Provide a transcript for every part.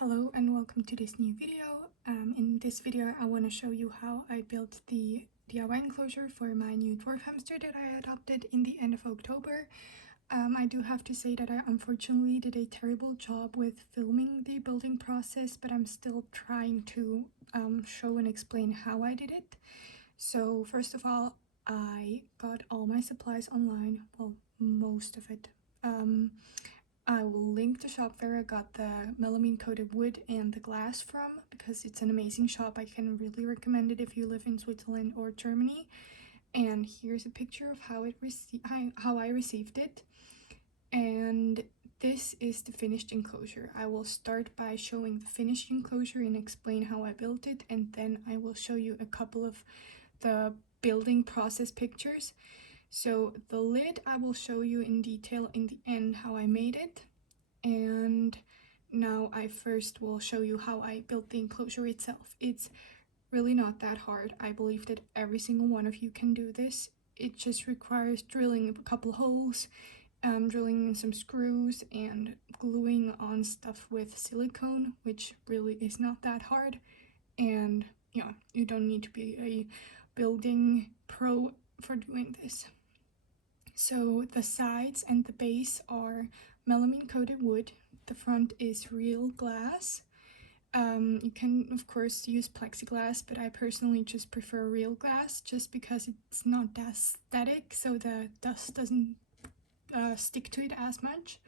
Hello and welcome to this new video. In this video I want to show you how I built the DIY enclosure for my new dwarf hamster that I adopted in the end of October. I do have to say that I unfortunately did a terrible job with filming the building process, but I'm still trying to show and explain how I did it. So first of all, I got all my supplies online, well, most of it. I will link the shop where I got the melamine coated wood and the glass from, because it's an amazing shop. I can really recommend it if you live in Switzerland or Germany. And here's a picture of how I received it. And this is the finished enclosure. I will start by showing the finished enclosure and explain how I built it, and then I will show you a couple of the building process pictures. So the lid I will show you in detail in the end how I made it, and now I first will show you how I built the enclosure itself. It's really not that hard. I believe that every single one of you can do this. It just requires drilling a couple holes, drilling in some screws, and gluing on stuff with silicone, which really is not that hard. And yeah, you don't need to be a building pro for doing this. So the sides and the base are melamine coated wood. The front is real glass. You can of course use plexiglass, but I personally just prefer real glass just because it's not that static, so the dust doesn't stick to it as much,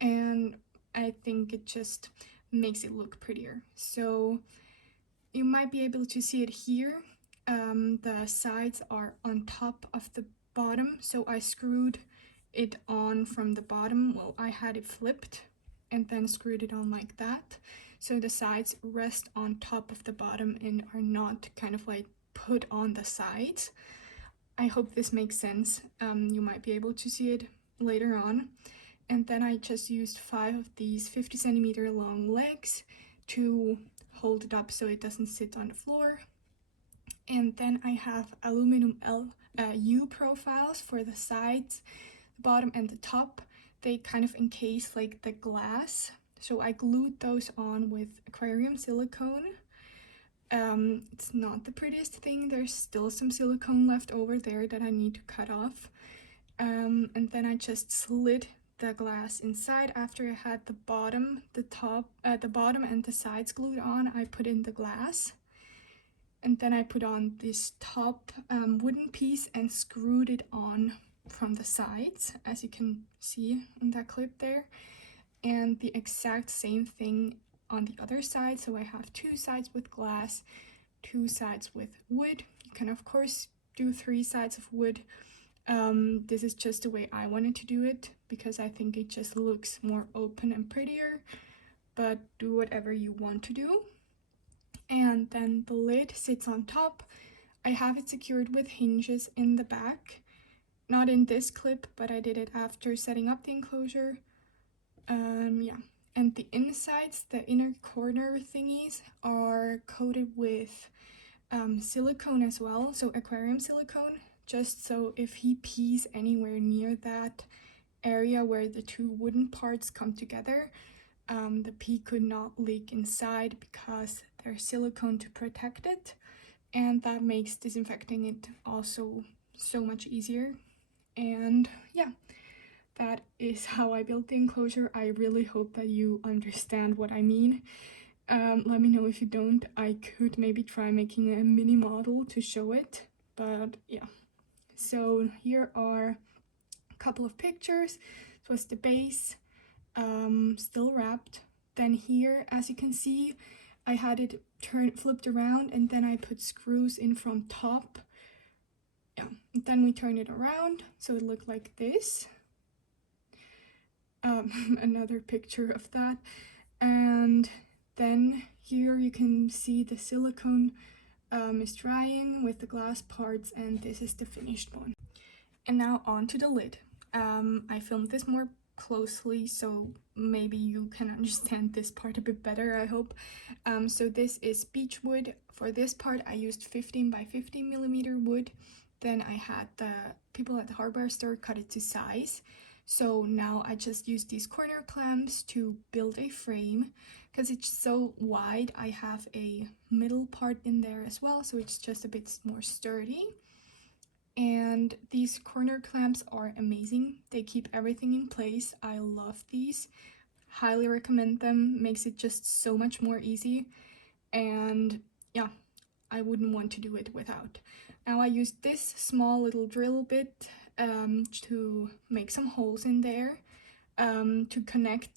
and I think it just makes it look prettier. So you might be able to see it here. The sides are on top of the bottom, so I screwed it on from the bottom. Well, I had it flipped and then screwed it on like that, so the sides rest on top of the bottom and are not kind of like put on the sides. I hope this makes sense. You might be able to see it later on. And then I just used 5 of these 50 centimeter long legs to hold it up so it doesn't sit on the floor. And then I have aluminum U profiles for the sides, the bottom and the top. They kind of encase like the glass, so I glued those on with aquarium silicone. It's not the prettiest thing. There's still some silicone left over there that I need to cut off. And then I just slid the glass inside. After I had the bottom, the bottom and the sides glued on, I put in the glass. And then I put on this top wooden piece and screwed it on from the sides, as you can see in that clip there. And the exact same thing on the other side. So I have 2 sides with glass, 2 sides with wood. You can of course do 3 sides of wood. This is just the way I wanted to do it because I think it just looks more open and prettier, but do whatever you want to do. And then the lid sits on top. I have it secured with hinges in the back. Not in this clip, but I did it after setting up the enclosure. Yeah. And the insides, the inner corner thingies, are coated with silicone as well, so aquarium silicone, just so if he pees anywhere near that area where the 2 wooden parts come together, the pee could not leak inside because there's silicone to protect it, and that makes disinfecting it also so much easier. And yeah, that is how I built the enclosure. I really hope that you understand what I mean. Let me know if you don't. I could maybe try making a mini model to show it, but yeah. So here are a couple of pictures. This was the base, still wrapped. Then here, as you can see, I had it flipped around, and then I put screws in from top. Yeah, and then we turn it around so it looked like this. Another picture of that. And then here you can see the silicone is drying with the glass parts, and this is the finished one. And now on to the lid. I filmed this more closely, so maybe you can understand this part a bit better, I hope. So this is beech wood. For this part I used 15 by 15 millimeter wood. Then I had the people at the hardware store cut it to size. So now I just use these corner clamps to build a frame. Because it's so wide, I have a middle part in there as well, so it's just a bit more sturdy. And these corner clamps are amazing. They keep everything in place. I love these. Highly recommend them. Makes it just so much more easy. And yeah, I wouldn't want to do it without. Now I use this small little drill bit to make some holes in there, to connect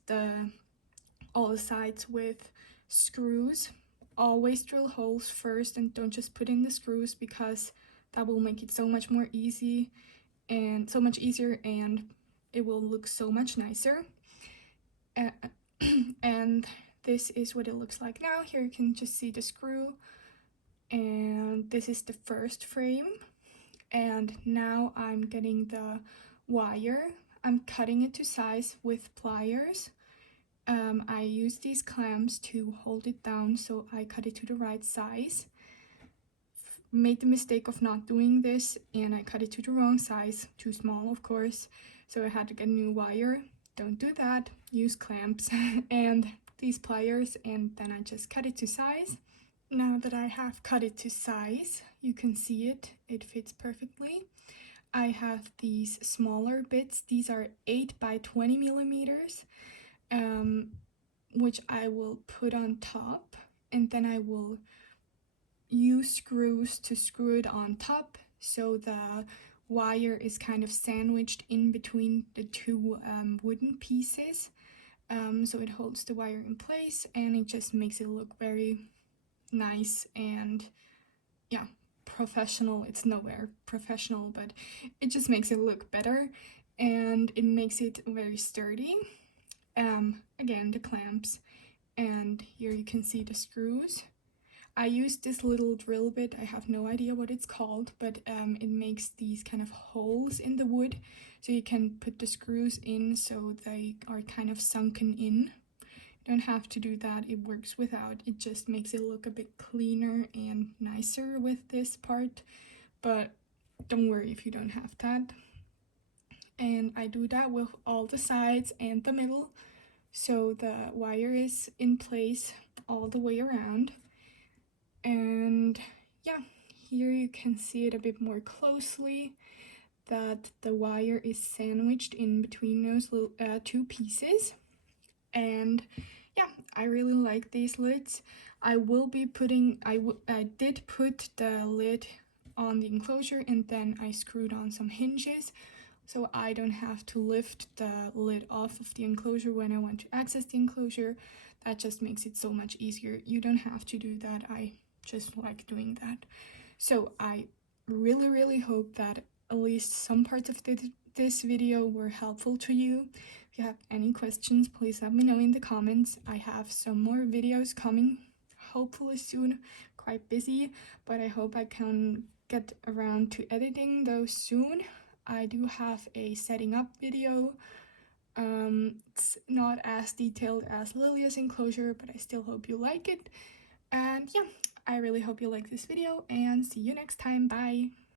all the sides with screws. Always drill holes first and don't just put in the screws, because that will make it so much more easy and so much easier, and it will look so much nicer. And this is what it looks like now. Here you can just see the screw, and this is the first frame. And now I'm getting the wire. I'm cutting it to size with pliers. I use these clamps to hold it down, so I cut it to the right size. Made the mistake of not doing this, and I cut it to the wrong size, too small of course, so I had to get a new wire. Don't do that, use clamps and these pliers, and then I just cut it to size. Now that I have cut it to size, you can see it fits perfectly. I have these smaller bits. These are 8 by 20 millimeters, which I will put on top, and then I will use screws to screw it on top, so the wire is kind of sandwiched in between the two wooden pieces, so it holds the wire in place, and it just makes it look very nice and yeah, professional. It's nowhere professional, but it just makes it look better, and it makes it very sturdy. Again, the clamps, and here you can see the screws. I used this little drill bit. I have no idea what it's called, but it makes these kind of holes in the wood, so you can put the screws in so they are kind of sunken in. You don't have to do that, it works without. It just makes it look a bit cleaner and nicer with this part, but don't worry if you don't have that. And I do that with all the sides and the middle, so the wire is in place all the way around. And yeah, here you can see it a bit more closely, that the wire is sandwiched in between those little, two pieces. And yeah, I really like these lids. I will be putting, I did put the lid on the enclosure, and then I screwed on some hinges, so I don't have to lift the lid off of the enclosure when I want to access the enclosure. That just makes it so much easier. You don't have to do that. I just like doing that. So I really hope that at least some parts of this video were helpful to you. If you have any questions, please let me know in the comments. I have some more videos coming, hopefully soon. Quite busy, but I hope I can get around to editing those soon. I do have a setting up video. It's not as detailed as Lilia's enclosure, but I still hope you like it. And yeah, I really hope you like this video, and see you next time. Bye!